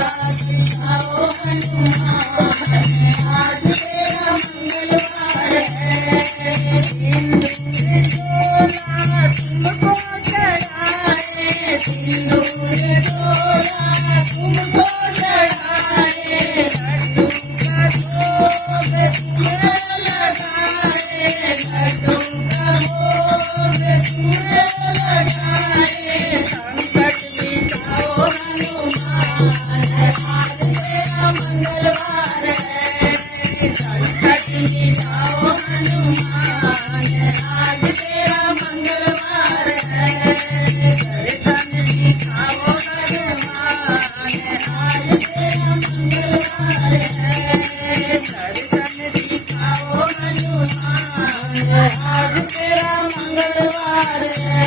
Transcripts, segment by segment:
दिखाओ हनुमान, आज तेरा मंगलवार है। सिंदूर डोला तुमको चढ़ाए, सिंदूर डोला तुमको चढ़ाए, लड्डू का भोग तुम्हें लगाए, लड्डू का भोग तुम्हें लगाए। संकट मिटाओ हनुमान, आज तेरा मंगलवार है। संकट मिटाओ हनुमान, आज तेरा मंगलवार है। दर्शन दिखाओ हनुमान, आज तेरा मंगलवार है। दर्शन दिखाओ हनुमान, आज तेरा मंगलवार है।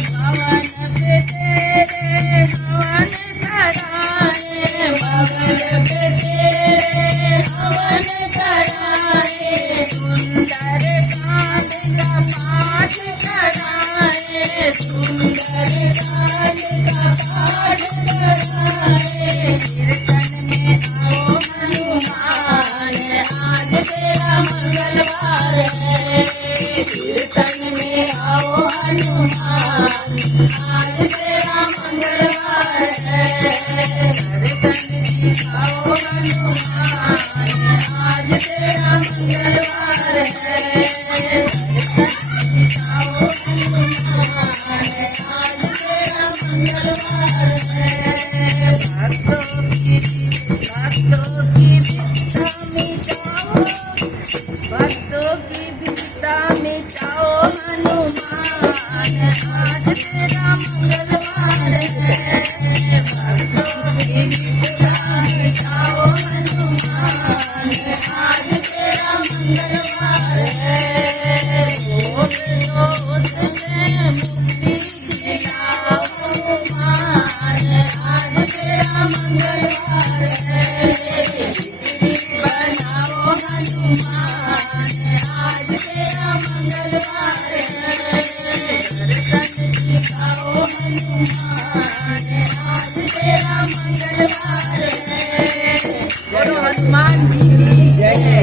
भवन पे तेरे हवन कराए, भवन पे तेरे हवन कराए, सुंदर कांड का पाठ कराए, सुंदर कांड का पाठ कराए। कीर्तन में आओ हनुमान, आज तेरा मंगलवार है। कीर्तन में आओ हनुमान, आज तेरा मंगलवार है। दर्शन दिखाओ हनुमान, आज तेरा मंगलवार है। दर्शन दिखाओ हनुमान, आज तेरा मंगलवार है। भक्तों की भिक्षा मिटाओ, भक्तों की भिक्षा मिटाओ हनुमान, आज तेरा मंगलवार है। भक्तों की भिक्षा मिटाओ हनुमान, आज तेरा मंगलवार है। भोग दोष में मुक्ति दिलाओ हनुमान, आज तेरा मंगलवार है। बिगड़ी बनाओ हनुमान, आज तेरा मंगलवार है। दर्शन दिखाओ हनुमान, आज तेरा मंगलवार है। बोलो हनुमान जी की जय।